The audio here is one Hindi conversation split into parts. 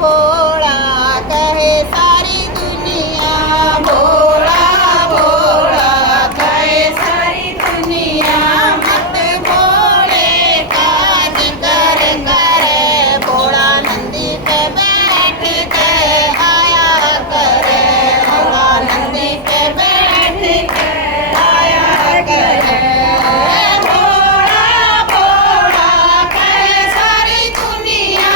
भोला कहे सारी दुनिया, भोला भोला कहे सारी दुनिया। मत भोले काज कर करे, भोला नंदी पे बैठ के आया करे, भोला नंदी पे बैठ के आया करे। भोला भोला कहे सारी दुनिया,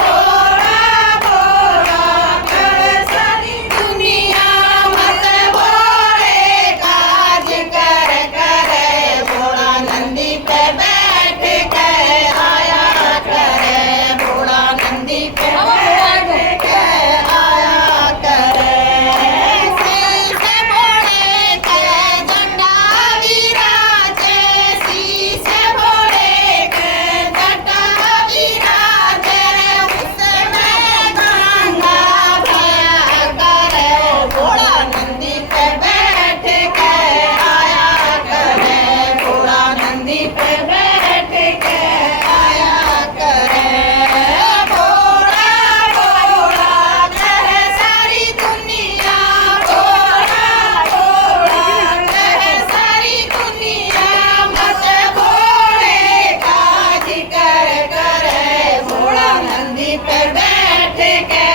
भोला भोला कहे सारी दुनिया। मत भोले काज कर करे, भोला नंदी पे बैठ के आया करे, भोला नंदी पे बैठ के आया करे। शीश भोले के जटा विराजे, शीश भोले के जटा विराजे। उसमें गंगा भया करे, भोला नंदी पे बैठ के आया करे, भोला नंदी पे बैठ के आया करे। भोला भोला कहे सारी दुनिया, भोला भोला कहे सारी दुनिया। मत भोले काज कर करे, भोला नंदी पे बैठ के